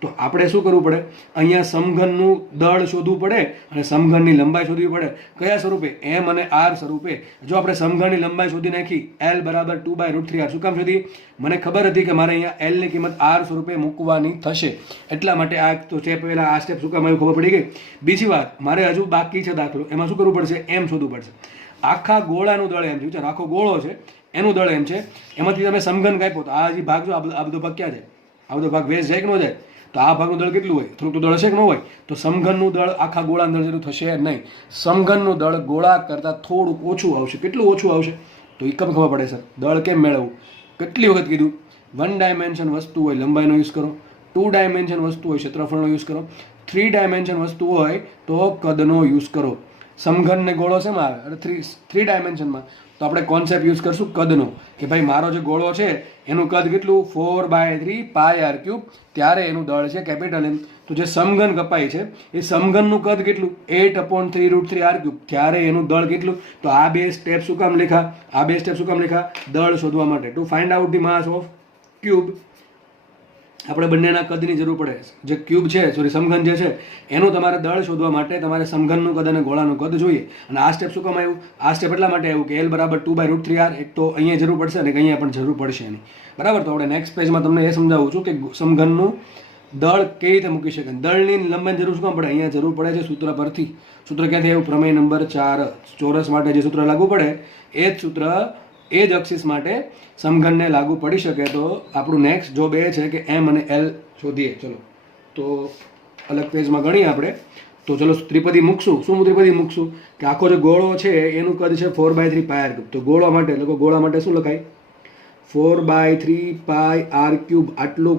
તો આપણે શું કરવું પડે? અહીંયા સમઘનનું દળ શોધવું પડે અને સમઘનની લંબાઈ શોધવી પડે. કયા સ્વરૂપે? m અને r સ્વરૂપે. જો આપણે સમઘનની લંબાઈ શોધી નાખી l બરાબર 2/√3r. શું કામ શોધી? મને ખબર હતી કે મારે અહીંયા l ની કિંમત r સ્વરૂપે મૂકવાની થશે, એટલા માટે આ તો સ્ટેપ પહેલા આ સ્ટેપ શું કામ આવ્યું ખબર પડી ગઈ. બીજી વાત, મારે હજુ બાકી છે દાખલો, એમાં શું કરવું પડશે? m શોધવું પડશે. આખા ગોળાનું દળ એમ છે. વિચાર, આખો ગોળો છે એનું દળ એમ છે, એમાંથી તમે સમઘન કાપ્યો તો આ જે ભાગ જો આ બધો ભાગ ક્યાં જાય? આ બધો ભાગ વેસ્ટ જાય કે ન જાય? તો આ ભાગનું દળ કેટલું હોય? થોડુંક તો દળ હશે કે ન હોય? તો સમઘનનું દળ આખા ગોળાનું દળ જેટલું થશે નહીં. સમઘનનું દળ ગોળા કરતાં થોડુંક ઓછું આવશે. કેટલું ઓછું આવશે? તો એકમ ખબર પડે સર, દળ કેમ મેળવવું? કેટલી વખત કીધું? 1 ડાયમેન્શન વસ્તુ હોય લંબાઈનો યુઝ કરો, 2 ડાયમેન્શન વસ્તુ હોય ક્ષેત્રફળનો યુઝ કરો, 3 ડાયમેન્શન વસ્તુ હોય તો કદનો યુઝ કરો. સમઘન ને ગોળો શેમાં આવે? અરે 3 ડાયમેન્શનમાં. તો આપણે કોન્સેપ્ટ યુઝ કરશું કદનો, કે ભાઈ મારો જે ગોળો છે એનું કદ કેટલું? 4/3 πr³. ત્યારે એનું દળ છે કેપિટલ M. તો જે સમઘન કપાય છે એ સમઘનનું કદ કેટલું? 8/3√3r³. ત્યારે એનું દળ કેટલું? તો આ બે સ્ટેપ શું કામ લખ્યા? દળ શોધવા માટે. To find out the mass of cube આપણે બંનેના કદની જરૂર પડે. જે ક્યુબ છે સમઘન જે છે એનું તમારે દળ શોધવા માટે તમારે સમઘનનું કદ અને ગોળાનું કદ જોઈએ. અને આ સ્ટેપ શું કામ આવ્યું? આ સ્ટેપ એટલા માટે આવ્યું કે l બરાબર 2/√3r. એક તો અહીંયા જરૂર પડશે અને અહીંયા પણ જરૂર પડશે એની. બરાબર, તો આપણે નેક્સ્ટ પેજમાં તમને એ સમજાવું છું કે સમઘનનું દળ કેવી રીતે મૂકી શકે. દળની લંબાઈની જરૂર શું કામ પડે? અહીંયા જરૂર પડે છે સૂત્ર પરથી. સૂત્ર ક્યાંથી આવ્યું? પ્રમેય નંબર 4. ચોરસ માટે જે સૂત્ર લાગુ પડે એ જ સૂત્ર એ જ અક્ષિસ માટે સમઘનને લાગુ પડી શકે. તો આપણું નેક્સ્ટ જોબ એ છે કે m અને l શોધીએ. ચલો તો અલગ પેજમાં ગણીએ આપણે. તો ચલો ત્રિપદી મૂકશું. શું ત્રિપદી મૂકશું? કે આખો જે ગોળો છે એનું કદ છે 4/3 πr³. તો ગોળા માટે શું લખાય? 4/3 πr³. આટલું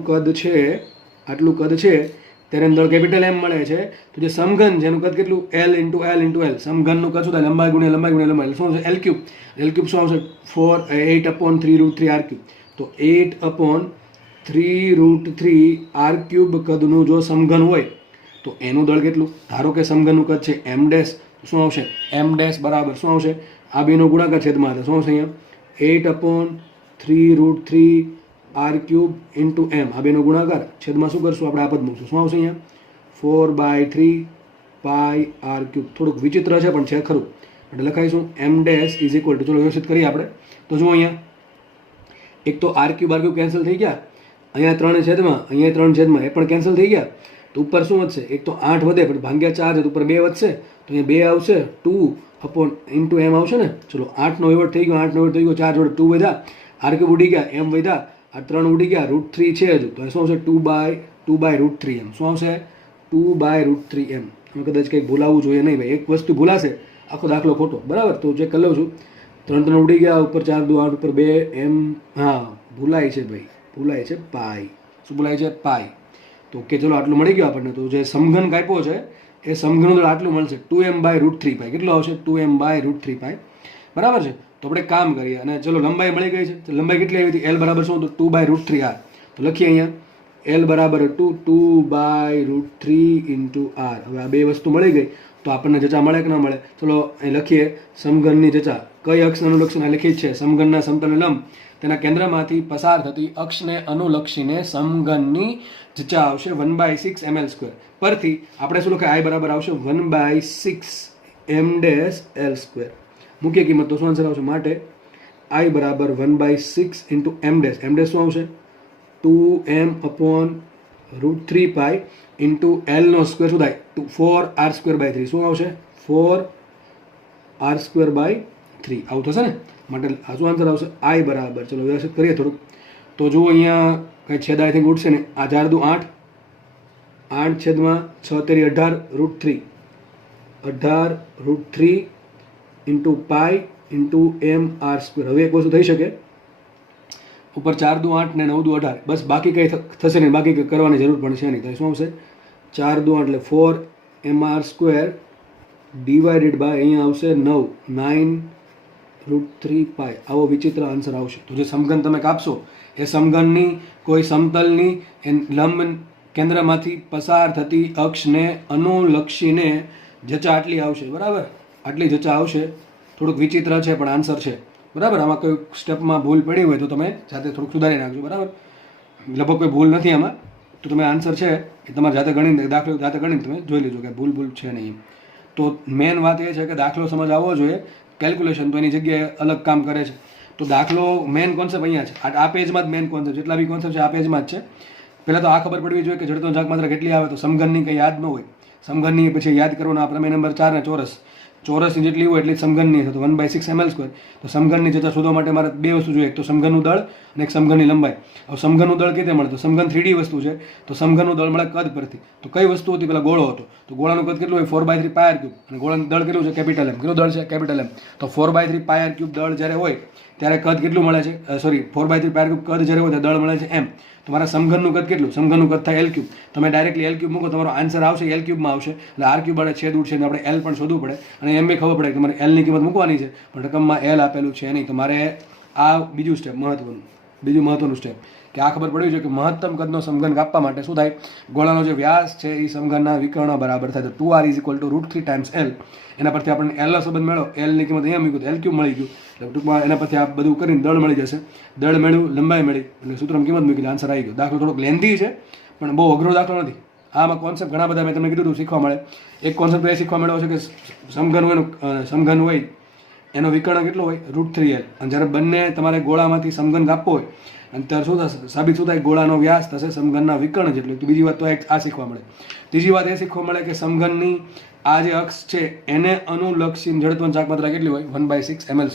કદ છે ત્યારે અંદર કેપિટલ M મળે છે. તો જે સમઘન છે એનું કદ કેટલું? l × l × l. સમઘનનું કદ શું થાય? લંબાઈ ગુણ્યા લંબાઈ શું છે? l³ શું આવશે? 8/3√3r³. તો 8/3√3r³ કદનું જો સમઘન હોય તો એનું દળ કેટલું? ધારો કે સમઘનનું કદ છે m'. શું આવશે? m' બરાબર શું આવશે? આ બેનો ગુણાકાર છેદમાં હતા. શું આવશે અહીંયા? 8/3√3r³ × m. આ બેનો ગુણાકાર છેદમાં શું કરશું? આપણે આ પદ મૂકશું. શું આવશે અહીંયા? 4/3 πr³. થોડુંક વિચિત્ર છે પણ છે ખરું. એટલે લખાઈશું m' = ચલો વ્યવસ્થિત કરીએ આપણે. તો જુઓ અહીંયા એક તો r³ કેન્સલ થઈ ગયા, અહીંયા 3 છેદમાં, અહીંયા 3 છેદમાં, એ પણ કેન્સલ થઈ ગયા. તો ઉપર શું વધશે? એક તો 8 વધે પણ ભાગ્યા 4 છે તો ઉપર 2 વધશે. તો અહીંયા 2 આવશે, 2/m આવશે ને. ચલો 8 નો વહીવટ થઈ ગયો, 4 જોડે 2 વધ્યા, r³ ઉડી ગયા, m વધ્યા, આ 3 ઉડી ગયા, √3 છે હજુ. તો શું આવશે? 2/√3m. શું આવશે? 2/√3m. અમે કદાચ કંઈક ભૂલાવવું જોઈએ નહીં ભાઈ. એક વસ્તુ ભૂલાશે આખો દાખલો ખોટો. બરાબર, તો ચેક કરી લઉં છું. 3 ઉડી ગયા, ઉપર 4 × 2 = 8, ઉપર 2 m. હા ભૂલાય છે ભાઈ, ભૂલાય છે પાઈ. શું ભૂલાય છે? પાઈ. તો ઓકે, ચલો આટલું મળી ગયું આપણને. તો જે સમઘન કાપ્યો છે એ સમઘનનું દળ આટલું મળશે 2m/√3 પાઈ. કેટલું આવશે? 2m/√3 પાઈ. બરાબર છે. તો આપણે કામ કરીએ અને ચલો લંબાઈ મળી ગઈ છે. તો લંબાઈ કેટલી આવી હતી? L બરાબર શું? તો 2/√3r. તો લખીએ અહીંયા L બરાબર 2/√3 r. હવે આ બે વસ્તુ મળી ગઈ તો આપણને જચા મળે કે ના મળે? ચલો અહીં લખીએ સમઘનની જચા. કઈ અક્ષને અનુલક્ષીને લખી છે? સમઘનના સમતલ લંબ તેના કેન્દ્રમાંથી પસાર થતી અક્ષને અનુલક્ષીને સમઘનની જચા આવશે 1/6 ml². પરથી આપણે શું લખે? I બરાબર આવશે 1/6 m·l². મુખ્ય કિંમત તો શું આન્સર આવશે? માટે I બરાબર 1/6 × m ડેશ. m ડેશ શું આવશે? 2m/√3 પાઈ ઇન્ટુ L નો સ્ક્વેર શું થાય? 4r²/3. શું આવશે? 4r²/3 આવું થશે ને. માટે આ શું આન્સર આવશે? I બરાબર, ચલો વ્યવસ્થિત કરીએ થોડુંક. તો જુઓ અહીંયા કંઈ છેદ આઈ થિંક ઉઠશે ને. આ 4 દુ 8, 8/6 તેરી 18√3, 18√3 ઇન્ટુ પાઈ ઇન્ટુ mr². હવે એક વસ્તુ થઈ શકે, ઉપર 4 દુ 8 ને 9 દુ 18, બસ બાકી કંઈ થશે નહીં, બાકી કંઈ કરવાની જરૂર પણ છે નહીં. તો શું આવશે? 4 દુ 8 એટલે 4mr² ડિવાઇડેડ બાય અહીંયા આવશે 9√3 પાઈ. આવો વિચિત્ર આન્સર આવશે. તો જે સમઘન તમે કાપશો એ સમઘનની કોઈ સમતલની લંબ કેન્દ્રમાંથી પસાર થતી અક્ષને અનુલક્ષીને જચા આટલી આવશે. બરાબર, આટલી જચા આવશે. થોડુંક વિચિત્ર છે પણ આન્સર છે. બરાબર, આમાં કોઈ સ્ટેપમાં ભૂલ પડી હોય તો તમે જાતે થોડુંક સુધારી નાખજો. બરાબર, લગભગ કોઈ ભૂલ નથી આમાં. તો તમે આન્સર છે એ તમારે જાતે ગણીને દાખલો જાતે ગણીને તમે જોઈ લેજો કે ભૂલ છે નહીં. તો મેન વાત એ છે કે દાખલો સમજ આવવો જોઈએ. કેલ્ક્યુલેશન તો એની જગ્યાએ અલગ કામ કરે છે. તો દાખલો મેન કોન્સેપ્ટ અહીંયા છે. આ પેજમાં જ મેન કોન્સેપ્ટ, જેટલા બી કોન્સેપ્ટ છે આ પેજમાં જ છે. પહેલાં તો આ ખબર પડવી જોઈએ કે જડત્વની ચાક માત્રા કેટલી આવે. તો સમઘનની કંઈ યાદ ન હોય, સમઘનની પછી યાદ કરવાનો આ પ્રમેય નંબર 4 ને ચોરસની જેટલી હોય એટલી સમઘનની છે. તો 1/6 ml². તો સમઘનની જચા શોધવા માટે મારે બે વસ્તુ જોઈએ, એક તો સમઘનનું દળ અને એક સમઘનની લંબાઈ. હવે સમઘનનું દળ કેવી રીતે મળે? તો સમઘન 3D વસ્તુ છે. તો સમઘનનું દળ મળે કદ પરથી. તો કઈ વસ્તુ હતી? પેલા ગોળો હતો. તો ગોળાનું કદ કેટલું હોય? 4/3 πr³ અને ગોળાનું દળ કેટલું છે? Capital M. કેટલું દળ છે? Capital M. તો 4/3 πr³ દળ જ્યારે હોય ત્યારે કદ કેટલું મળે છે? સોરી, 4/3 πr³ કદ જ્યારે હોય ત્યારે દળ મળે છે M. તમારા સમઘનનું કદ કેટલું? સમઘનનું કદ થાય L³. તમે ડાયરેક્ટલી L³ મૂકો, તમારો આન્સર આવશે L³ માં આવશે. એટલે r³ વડે છેદ ઉડશે અને આપણે L પણ શોધવું પડે અને એમ બી ખબર પડે કે તમારે L ની કિંમત મૂકવાની છે પણ રકમમાં L આપેલું છે નહીં. તો મારે આ બીજું સ્ટેપ મહત્વનું સ્ટેપ કે આ ખબર પડવી જોઈએ કે મહત્તમ કદનો સમઘન કાપવા માટે શું થાય? ગોળાનો જે વ્યાસ છે એ સમઘનના વિકર્ણ બરાબર થાય. તો 2r = √3 × L. એના પરથી આપણે L નો સંબંધ મેળવો. L ની કિંમત અહીંયા મૂક્યું તો L³ મળી ગયું. એટલે ટૂંકમાં એના પરથી આ બધું કરીને દળ મળી જશે. દળ મળ્યું, લંબાઈ મળી, એટલે સૂત્રમાં કિંમત મૂકી, આન્સર આવી ગયો. દાખલો થોડોક લેન્ધી છે પણ બહુ અઘરો દાખલો નથી. આમાં કોન્સેપ્ટ ઘણા બધા મેં તમને કીધું શીખવા મળે. એક કોન્સેપ્ટ એ શીખવા મળ્યો છે કે સમઘન હોય એનો વિકર્ણ કેટલો હોય? √3L. અને જ્યારે બંને તમારે ગોળામાંથી સમઘન કાપવો હોય અને ત્યારે શું થશે? સાબિત શું થાય? ગોળાનો વ્યાસ થશે સમઘનના વિકર્ણ જેટલું. તો બીજી વાત તો આ શીખવા મળે. ત્રીજી વાત એ શીખવા મળે કે સમઘનની આ જે અક્ષ છે એને અનુલક્ષીને જડત્વની ચાક માત્રા કેટલી હોય? 1/6 ml².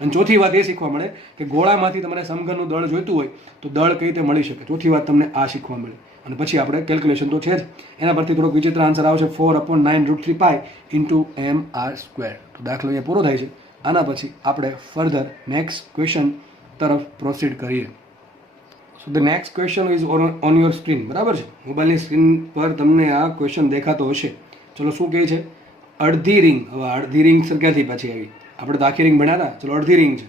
અને ચોથી વાત એ શીખવા મળે કે ગોળામાંથી તમારે સમઘનનું દળ જોઈતું હોય તો દળ કઈ રીતે મળી શકે. ચોથી વાત તમને આ શીખવા મળે. અને પછી આપણે કેલ્ક્યુલેશન તો છે જ, એના પરથી થોડોક વિચિત્ર આન્સર આવશે 4/9√3 પાઈ ઇન્ટુ mr². તો દાખલો અહીંયા પૂરો થાય છે. આના પછી આપણે ફર્ધર નેક્સ્ટ ક્વેશ્ચન તરફ પ્રોસીડ કરીએ. So the next question is on your screen. બરાબર છે, મોબાઈલની સ્ક્રીન પર તમને આ ક્વેશ્ચન દેખાતો હશે. ચલો શું કહે છે? અડધી રિંગ. હવે અડધી રિંગ સર ક્યાંથી પાછી આવી? આપણે તો આખી રિંગ ભણ્યા હતા. ચલો અડધી રિંગ છે.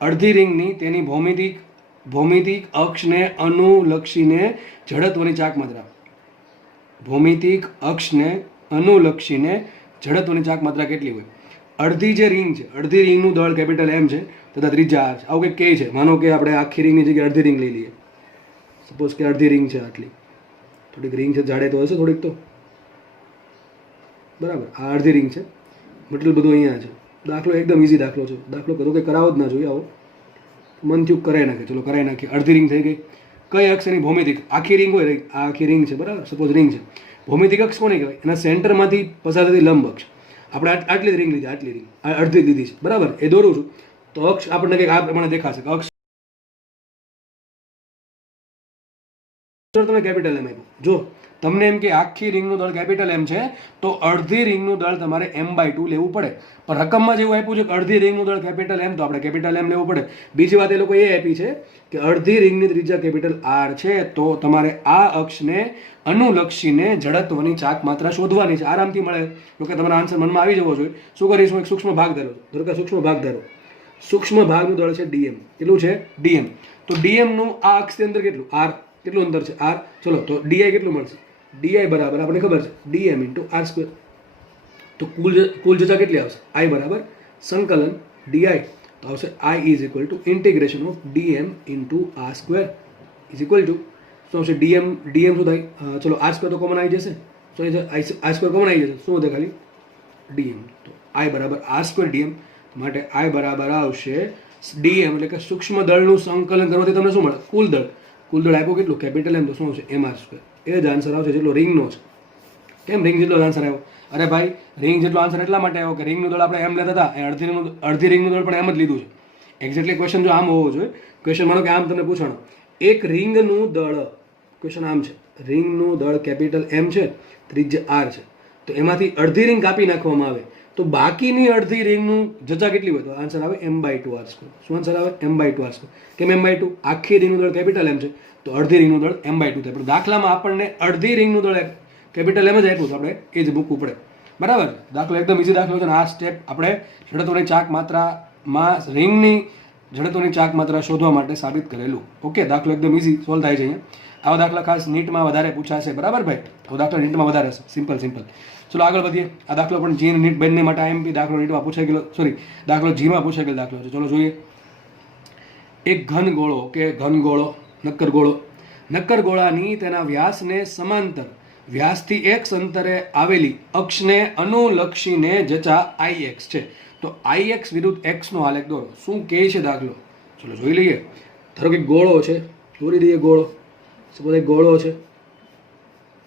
અડધી રિંગની તેની ભૌમિતિક અક્ષને અનુલક્ષીને જડત્વની ચાક માત્રા. ભૌમિતિક અક્ષને અનુલક્ષીને જડત્વની ચાક માત્રા કેટલી હોય? અડધી જે રિંગ છે, અડધી રિંગનું દળ કેપિટલ M છે તથા ત્રિજ્યા R છે. આવું કંઈક કહે છે. માનો કે આપણે આખી રિંગની જગ્યાએ અડધી રિંગ લઈ લઈએ. સપોઝ કે અડધી રિંગ છે આટલી, થોડીક રિંગ છે, જાડે તો હશે થોડીક તો. બરાબર, આ અડધી રિંગ છે, મટીરિયલ બધું અહીંયા છે. દાખલો એકદમ ઇઝી દાખલો છે. દાખલો કદો કે કરાવો જ ના જોઈએ. આવો મન થયું કરાવી નાખે. ચલો કરાવી નાખીએ. અડધી રિંગ થઈ ગઈ. કઈ અક્ષ એની ભૌમિતિક? આખી રિંગ હોય, આ આખી રિંગ છે. બરાબર, સપોઝ રિંગ છે. ભૌમિતિક અક્ષ કોને કહેવાય? એના સેન્ટરમાંથી પસાર થતી લંબ અક્ષ. આપણે આટલી રિંગ લીધી, આટલી રિંગ અડધી લીધી છે. બરાબર, એ દોરું છું તો અક્ષ આપણને કંઈક આ પ્રમાણે દેખાશે. અક્ષ તમે કેપિટલ M આપ્યું. જો તમને એમ કે આખી રિંગનું દળ કેપિટલ એમ છે તો અડધી રિંગનું દળ તમારે m/2 લેવું પડે. પણ રકમમાં જેવું આપ્યું છે કે અડધી રિંગનું દળ કેપિટલ એમ, તો આપણે કેપિટલ એમ લેવું પડે. બીજી વાત એ લોકો એ આપી છે કે અડધી રિંગની ત્રિજ્યા કેપિટલ R છે, તો તમારે આ અક્ષને અનુલક્ષીને જડત્વની ચાક માત્રા શોધવાની છે. આરામથી મળે. જોકે તમારા આન્સર મનમાં આવી જવો જોઈએ. શું કરીશું? એક સૂક્ષ્મ ભાગ ધારો. ધારો કે સૂક્ષ્મ ભાગ ધારો. સૂક્ષ્મ ભાગનું દળ છે dm. કેટલું છે? dm. તો dm નું આ અક્ષની અંદર કેટલું? r. કેટલું અંતર છે? r. ચલો તો di કેટલું મળશે? di બરાબર આપણને ખબર છે dm × r². તો કુલ જજા કેટલી આવશે? I બરાબર સંકલન di. તો આવશે I = dm × r² is equal to શું આવશે? dm શું થાય? ચલો r² તો કોમન આવી જશે. શું I² કોમન આવી જશે. શું વધે? ખાલી dm. તો I બરાબર r² dm. માટે I બરાબર આવશે dm, એટલે કે સૂક્ષ્મ દળનું સંકલન કરવાથી તમને શું મળે? કુલ દળ. કુલ દળ આપ્યું કેટલું? Capital M. તો શું આવશે? mr². એ જ આન્સર આવશે જેટલો રિંગનો છે. કેમ રિંગ જેટલો આન્સર આવ્યો? અરે ભાઈ, રિંગ જેટલો આન્સર એટલા માટે આવ્યો કે રિંગનું દળ આપણે એમ લેતા હતા, એ અડધી રિંગનું દળ પણ એમ જ લીધું છે. એક્ઝેક્ટલી ક્વેશ્ચન જો આમ હોવો જોઈએ. ક્વેશ્ચન માનો કે આમ તમને પૂછાણો, એક રિંગનું દળ, ક્વેશ્ચન આમ છે, રિંગનું દળ કેપિટલ M છે, ત્રિજ્યા R છે, તો એમાંથી અડધી રિંગ કાપી નાખવામાં આવે તો બાકીની અડધી રિંગનું જજા કેટલી હોય? તો આન્સર આવે m/2 r². શું આન્સર આવે? m/2 r². કેમ m/2? આખી રિંગનું દળ કેપિટલ M છે, તો અડધી રિંગનું દળ m/2 થાય. પણ દાખલામાં આપણને અડધી રિંગનું દળ કેપિટલ M જ આપ્યું, તો આપણે એ જ મૂકવું પડે. બરાબર? દાખલો એકદમ ઈઝી દાખલો છે. અને આ સ્ટેપ આપણે જડત્વની ચાક માત્રામાં રિંગની જડત્વની ચાક માત્રા શોધવા માટે સાબિત કરેલું. ઓકે, દાખલો એકદમ ઈઝી સોલ્વ થાય છે અહીંયા. આવા દાખલા ખાસ નીટમાં વધારે પૂછાશે. બરાબર ભાઈ? તો દાખલો નીટમાં વધારે હશે. સિમ્પલ. ચલો આગળ વધીએ. આ દાખલો પણ જી નીટ બંને માટે IMP દાખલો નીટમાં પૂછાઈ ગયેલો, સોરી દાખલો જીમાં પૂછાઈ ગયેલો દાખલો છે. ચલો જોઈએ. એક ઘન ગોળો કે નક્કર ગોળાની તેના વ્યાસને સમાંતર વ્યાસથી x અંતરે આવેલી અક્ષને અનુલક્ષીને જચા ix છે. તો ix વિરુદ્ધ x નો આલેખ દોરો. શું કહે છે દાખલો? ચલો જોઈ લઈએ. ધારો કે ગોળો છે, દોરી દઈએ ગોળો. સપોઝ એક ગોળો છે.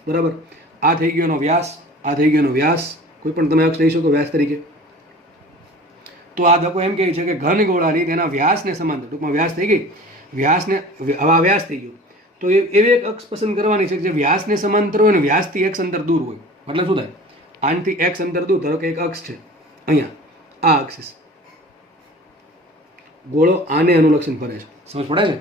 બરાબર? આ થઈ ગયો એનો વ્યાસ, આ થઈ ગયો એનો વ્યાસ. કોઈ પણ તમે અક્ષ લઈ શકો વ્યાસ તરીકે. તો આ લોકો એમ કહે છે કે ઘન ગોળાની તેના વ્યાસને સમાંતર, ટૂંકમાં વ્યાસ થઈ ગઈ, વ્યાસને હવે વ્યાસ થઈ ગયો, તો એવી એક અક્ષ પસંદ કરવાની છે જે વ્યાસને સમાંતર હોય ને વ્યાસથી x અંતર દૂર હોય. મતલબ શું થાય? આનથી x અંતર દૂર. ધારો કે એક અક્ષ છે અહીંયા, આ અક્ષ, ગોળો આને અનુલક્ષીને ફરે છે. સમજ પડે છે?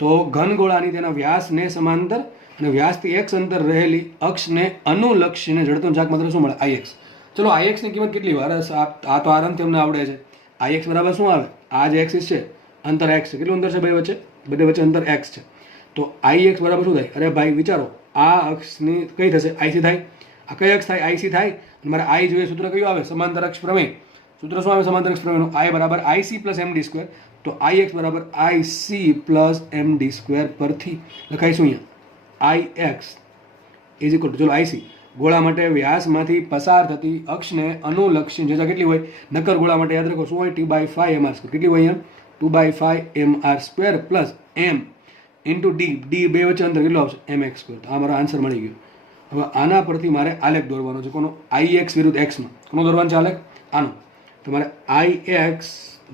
તો ઘન ગોળાની તેના વ્યાસને સમાંતર અને વ્યાસથી x અંતર રહેલી અક્ષને અનુલક્ષીને જડત્વની ચાક માત્રા શું મળે? ix. ચલો ix ની કિંમત કેટલી વાર? આ તો આરામથી અમને આવડે છે. ix બરાબર શું આવે? આ જે એક્સિસ છે, અંતર x છે. કેટલું અંતર છે ભાઈ વચ્ચે? બધે વચ્ચે અંતર x છે. તો ix બરાબર શું થાય? અરે ભાઈ વિચારો, આ અક્ષની કઈ થશે? IC થાય. આ કઈ અક્ષ થાય? IC થાય. અને મારે I જોઈએ, સૂત્ર કયું આવે? સમાંતર અક્ષ પ્રમેય. સૂત્ર શું આવે સમાંતર અક્ષ પ્રમેયનું? I બરાબર IC + MD². તો ix બરાબર IC + MD² પરથી લખાઈશું અહીંયા ix ઇઝ ઇક્વલ ટુ, ચલો IC ગોળા માટે વ્યાસમાંથી પસાર થતી અક્ષને અનુલક્ષીને જજા કેટલી હોય? નક્કર ગોળા માટે યાદ રાખો શું હોય? 2/5 mr². કેટલી હોય અહીંયા? 2/5 mr² plus m into d બે વચ્ચે અંતર કેટલું આવશે? mx². આ મારો આન્સર મળી ગયો. હવે આના પરથી મારે આલેખ દોરવાનો છે. કોનો? ix વિરુદ્ધ x નો. કોનો દોરવાનો છે આલેખ? આનો. તમારે ix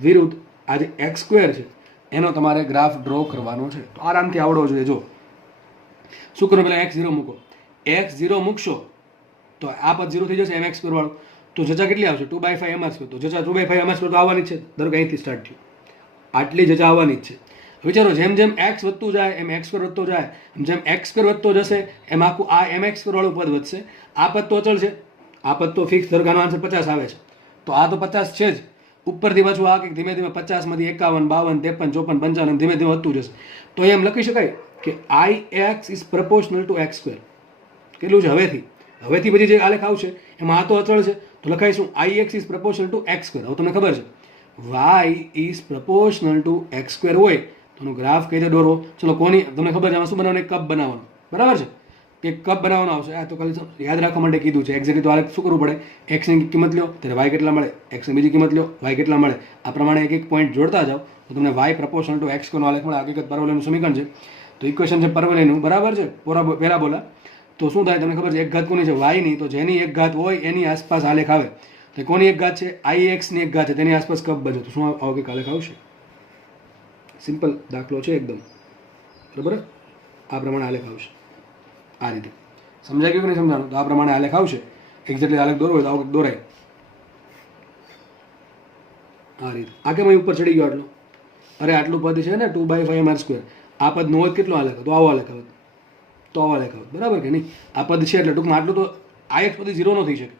વિરુદ્ધ આ જે x² છે એનો તમારે ગ્રાફ ડ્રો કરવાનો છે. તો આરામથી આવડવો જોઈએ. જો શું કરો? પેલા x0 મૂકો. x0 મૂકશો તો આ પદ 0 થઈ જશે mx² વાળું. તો જજા કેટલી આવશે? 2/5 mr². તો જજા 2/5 mr² તો આવવાની જ છે. ધારો કે અહીંથી સ્ટાર્ટ થયું, આટલી જજા આવવાની જ છે. વિચારો, જેમ જેમ x વધતું જાય એમ x² વધતો જાય, જેમ x² વધતો જશે એમ આખું આ mx² વાળું પદ વધશે. આ પદ તો અચળ છે, આ પદ તો ફિક્સ. ધારો કે આનો આન્સર 50 આવે છે, તો આ તો 50 છે જ. ઉપરથી પાછું આ કંઈક ધીમે ધીમે 50 માંથી 51, 52, 53, 54, 55 ધીમે ધીમે વધતું જશે. તો એમ લખી શકાય કે ix is proportional two x². કેટલું છે હવેથી પછી જે આલેખ આવશે એમાં આ તો અચળ છે, તો લખાઈશું ix is proportional two x². હવે તમને ખબર છે y is proportional two x² હોય તો એનો ગ્રાફ કઈ રીતે દોરવો? ચલો કોની તમને ખબર છે? આમાં શું બનાવવાનું? એક કપ બનાવવાનું. બરાબર છે? કે કપ બનાવવાનો આવશે. આ તો ખાલી યાદ રાખવા માટે કીધું છે. એક્ઝેક્ટલી તો આલેખ શું કરવું પડે? x ની કિંમત લ્યો ત્યારે y કેટલા મળે, x ની બીજી કિંમત લ્યો y કેટલા મળે. આ પ્રમાણે એક એક પોઈન્ટ જોડતા જાઓ તો તમને y પ્રપોર્શનલ ટુ x² નો આલેખ મળે. હકીકત પરવલયનું સમીકરણ છે, તો ઇક્વેશન છે પરવલયનું. બરાબર છે? પેરાબોલા. તો શું થાય તમને ખબર છે? એક ઘાત કોની છે? y ની. તો જેની એક ઘાત હોય એની આસપાસ આલેખ આવે. તો કોની એક ઘાત છે? ix ની એક ઘાત છે, તેની આસપાસ કપ બને. તો શું આવો કે આલેખ આવશે? સિમ્પલ દાખલો છે એકદમ. બરાબર? આ પ્રમાણે આલેખ આવશે આ રીતે. સમજાય ગયું કે નહીં સમજાણું? તો આ પ્રમાણે આલેખ આવશે. એક્ઝેક્ટલી આલેખ દોરવો હોય તો આવું દોરાય આ રીતે. આ કેમ અહીં ઉપર ચડી ગયો આટલો? અરે આટલું પદ છે ને 2/5mr². આ પદ નો હોત કેટલો આલેખ તો આવો આલેખ આવત, તો આવો આલેખ આવત, બરાબર કે નહીં? આ પદ છે એટલે ટૂંકમાં આટલું તો આ એક પદ 0 ન થઈ શકે.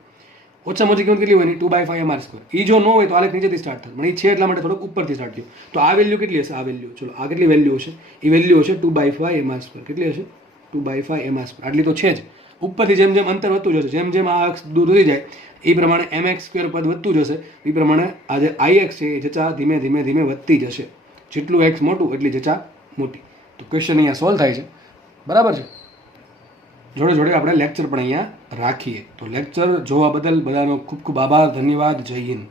ઓછામાં ઓછી કિંમત કેટલી હોય ની 2/5mr². એ જો ન હોય તો આલેખ નીચેથી સ્ટાર્ટ થાય, પણ એ છે એટલા માટે થોડુંક ઉપરથી સ્ટાર્ટ થયું. તો આ વેલ્યુ કેટલી હશે? આ વેલ્યુ ચલો આ કેટલી વેલ્યુ હશે? એ વેલ્યુ હશે 2/5mr². કેટલી હશે? 2/5mr². આટલી તો છે જ. ઉપરથી જેમ જેમ અંતર વધતું જશે, જેમ જેમ આ અક્ષ દૂર થઈ જાય એ પ્રમાણે mx² પદ વધતું જશે. એ પ્રમાણે આ જે ix છે એ જચા ધીમે ધીમે ધીમે વધતી જશે. જેટલું x મોટું એટલી જચા મોટી. તો ક્વેશ્ચન અહીંયા સોલ્વ થાય છે, બરાબર છે. જોડે જોડે આપણે લેક્ચર પણ અહીંયા રાખીએ. તો લેક્ચર જોવા બદલ બધાનો ખૂબ ખૂબ આભાર, ધન્યવાદ, જય હિન્દ.